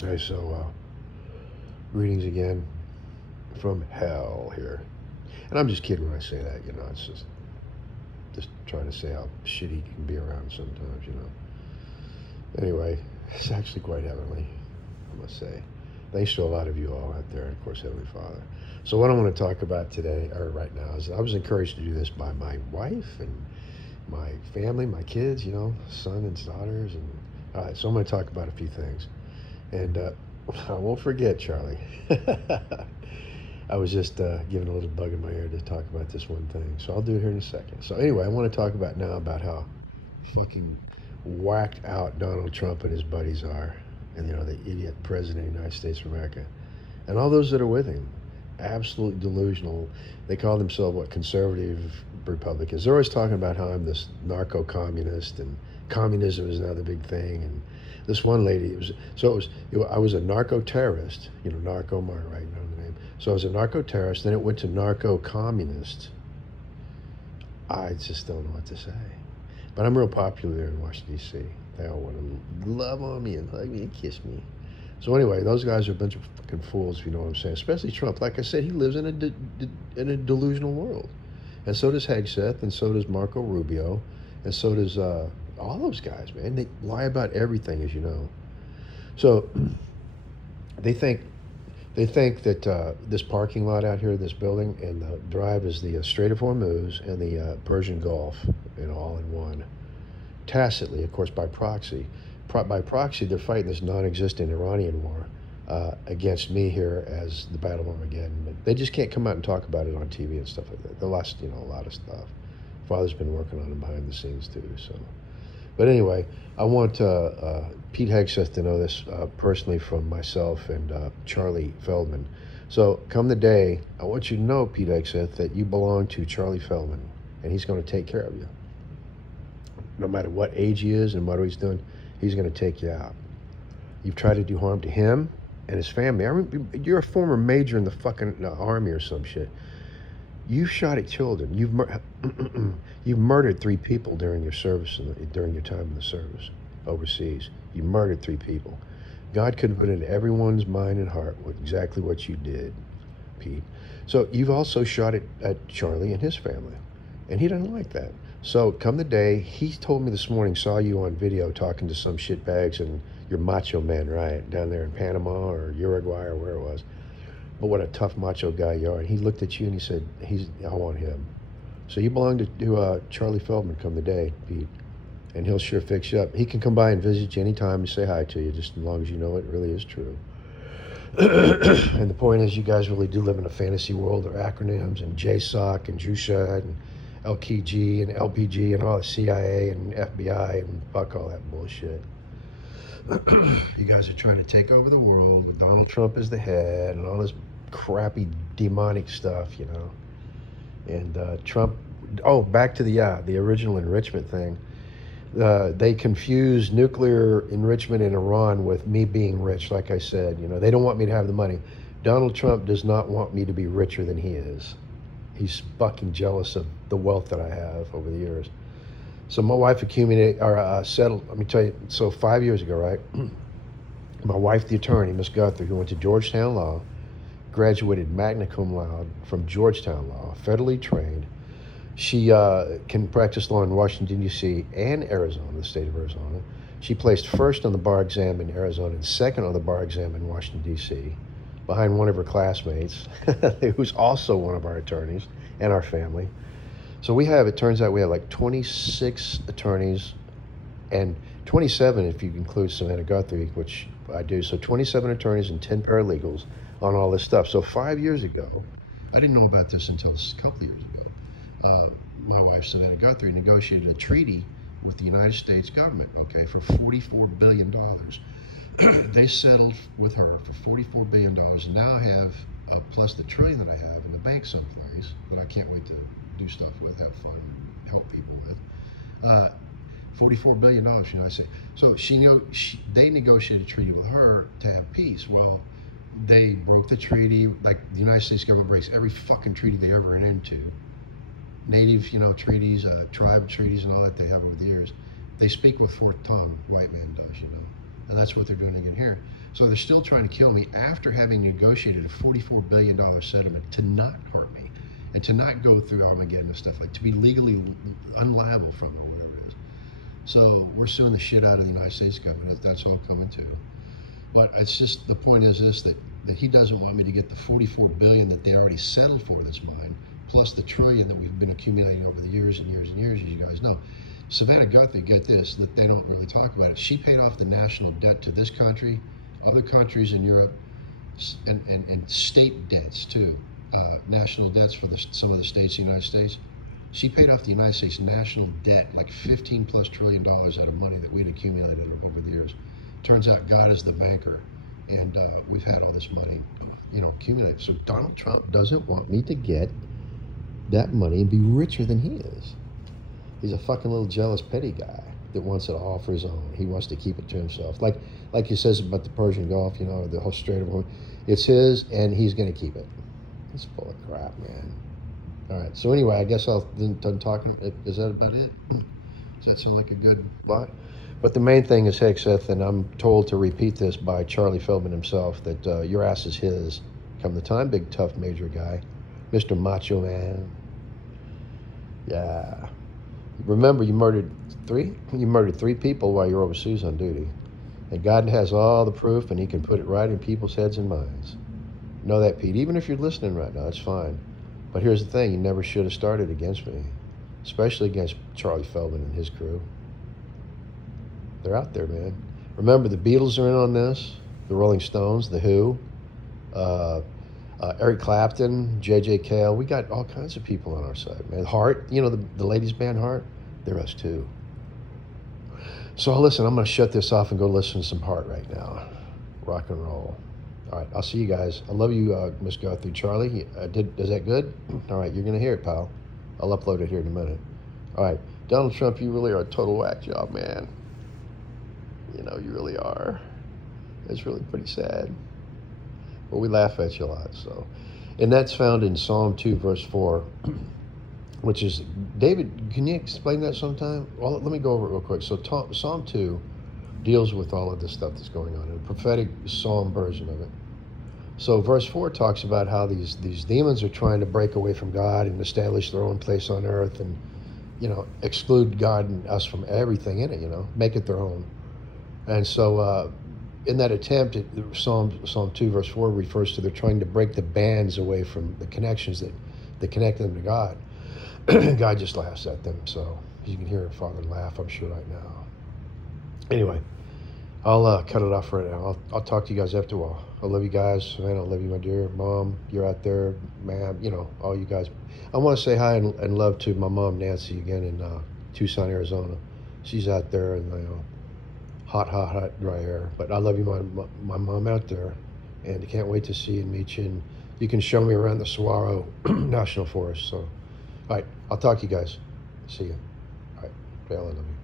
Hey, so greetings again from hell here. And I'm just kidding when I say that, it's just trying to say how shitty you can be around sometimes. Anyway, it's actually quite heavenly, I must say. Thanks to a lot of you all out there, and of course, Heavenly Father. So, what I want to talk about today, or right now, is I was encouraged to do this by my wife and my family, my kids, son and daughters. And all right, so I'm going to talk about a few things. And I won't forget, Charlie. I was just giving a little bug in my ear to talk about this one thing. So I'll do it here in a second. So anyway, I want to talk about now about how fucking whacked out Donald Trump and his buddies are. And, the idiot president of the United States of America. And all those that are with him. Absolutely delusional. They call themselves, what, conservative Republicans. They're always talking about how I'm this narco-communist and communism is now the big thing. And this one lady, I was a narco-terrorist, narco, right, you know the name. So I was a narco-terrorist, then it went to narco-communist. I just don't know what to say. But I'm real popular there in Washington, D.C. They all want to love on me and hug me and kiss me. So anyway, those guys are a bunch of fucking fools, if you know what I'm saying. Especially Trump. Like I said, he lives in a delusional world. And so does Hegseth, and so does Marco Rubio, and so does all those guys, man. They lie about everything, as you know. So they think that this parking lot out here, this building, and the drive is the Strait of Hormuz and the Persian Gulf, all in one. Tacitly, of course, by proxy. By proxy, they're fighting this non-existent Iranian war against me here as the Battle of Armageddon. But they just can't come out and talk about it on TV and stuff like that. They lost, a lot of stuff. Father's been working on it behind the scenes too. So, but anyway, I want Pete Hegseth to know this personally from myself and Charlie Feldman. So, come the day, I want you to know, Pete Hegseth, that you belong to Charlie Feldman, and he's going to take care of you. No matter what age he is and what he's doing, he's going to take you out. You've tried to do harm to him and his family. You're a former major in the fucking army or some shit. You've shot at children. You've murdered 3 people during your service, during your time in the service overseas. You murdered 3 people. God could have put in everyone's mind and heart exactly what you did, Pete. So you've also shot at Charlie and his family, and he doesn't like that. So come the day, he told me this morning, saw you on video talking to some shitbags and your macho man, right, down there in Panama or Uruguay or where it was. But what a tough macho guy you are. And he looked at you and he said, I want him. So you belong to Charlie Feldman come the day, Pete. And he'll sure fix you up. He can come by and visit you anytime and say hi to you, just as long as you know it really is true. And the point is, you guys really do live in a fantasy world of acronyms and JSOC and JUSHA and LKG and LPG and all the CIA and FBI and fuck all that bullshit. You guys are trying to take over the world with Donald Trump as the head and all this crappy demonic stuff, And Trump, back to the original enrichment thing. They confuse nuclear enrichment in Iran with me being rich, like I said. They don't want me to have the money. Donald Trump does not want me to be richer than he is. He's fucking jealous of the wealth that I have over the years. So my wife settled, let me tell you, so 5 years ago, right? My wife, the attorney, Miss Guthrie, who went to Georgetown Law, graduated magna cum laude from Georgetown Law, federally trained. She can practice law in Washington, D.C. and Arizona, the state of Arizona. She placed first on the bar exam in Arizona and second on the bar exam in Washington, D.C., behind one of her classmates, who's also one of our attorneys and our family. So it turns out we have like 26 attorneys and 27 if you include Samantha Guthrie, which I do. So 27 attorneys and 10 paralegals on all this stuff. So 5 years ago, I didn't know about this until a couple years ago. My wife, Savannah Guthrie, negotiated a treaty with the United States government, for $44 billion. They settled with her for $44 billion, and now I have, plus the trillion that I have in the bank someplace that I can't wait to do stuff with, have fun, help people with. $44 billion, I say. So they negotiated a treaty with her to have peace. Well, they broke the treaty, like the United States government breaks every fucking treaty they ever ran into. Native, treaties, tribe treaties and all that they have over the years. They speak with forked tongue, white man does, And that's what they're doing again here. So they're still trying to kill me after having negotiated a $44 billion settlement to not hurt me and to not go through Armageddon and stuff, like to be legally unliable from it or whatever it is. So we're suing the shit out of the United States government. That's all coming to. But it's just, the point is this, that he doesn't want me to get the 44 billion that they already settled for that's mine, plus the trillion that we've been accumulating over the years and years and years, as you guys know. Savannah Guthrie, get this, that they don't really talk about it. She paid off the national debt to this country, other countries in Europe, and state debts too. National debts for some of the states in the United States. She paid off the United States national debt, like 15 plus $trillion out of money that we'd accumulated over the years. Turns out God is the banker, and we've had all this money, accumulated. So Donald Trump doesn't want me to get that money and be richer than he is. He's a fucking little jealous, petty guy that wants it all for his own. He wants to keep it to himself. Like he says about the Persian Gulf, the whole Strait of Hormuz. It's his, and he's going to keep it. He's full of crap, man. All right. So anyway, I guess I'll done talking. Is that about it? Does that sound like a good lot? But the main thing is, Hegseth, and I'm told to repeat this by Charlie Feldman himself, that your ass is his come the time, big tough major guy, Mr. Macho Man. Yeah. Remember, you murdered three people while you're overseas on duty. And God has all the proof, and he can put it right in people's heads and minds. Know that, Pete. Even if you're listening right now, that's fine. But here's the thing, you never should have started against me, especially against Charlie Feldman and his crew. They're out there, man. Remember, the Beatles are in on this, the Rolling Stones, The Who, Eric Clapton, J.J. Cale. We got all kinds of people on our side, man. Heart, the ladies' band Heart, they're us too. So listen, I'm going to shut this off and go listen to some Heart right now. Rock and roll. All right, I'll see you guys. I love you, Miss Guthrie. Charlie, is that good? All right, you're going to hear it, pal. I'll upload it here in a minute. All right, Donald Trump, you really are a total whack job, man. You really are. It's really pretty sad. But we laugh at you a lot, so. And that's found in Psalm 2, verse 4, which is, David, can you explain that sometime? Well, let me go over it real quick. So Psalm 2 deals with all of this stuff that's going on, in a prophetic psalm version of it. So verse 4 talks about how these demons are trying to break away from God and establish their own place on earth and, exclude God and us from everything in it, make it their own. And so in that attempt, Psalm 2, verse 4 refers to they're trying to break the bands away from the connections that connect them to God. God just laughs at them, so you can hear Father laugh, I'm sure, right now. Anyway, I'll cut it off right now. I'll talk to you guys after a while. I love you guys. Man, I love you, my dear mom. You're out there, ma'am, all you guys. I want to say hi and love to my mom, Nancy, again in Tucson, Arizona. She's out there in the hot, dry air. But I love you, my mom out there. And I can't wait to see and meet you. And you can show me around the Saguaro National Forest. So, all right, I'll talk to you guys. See you. All right, Dale, I love you.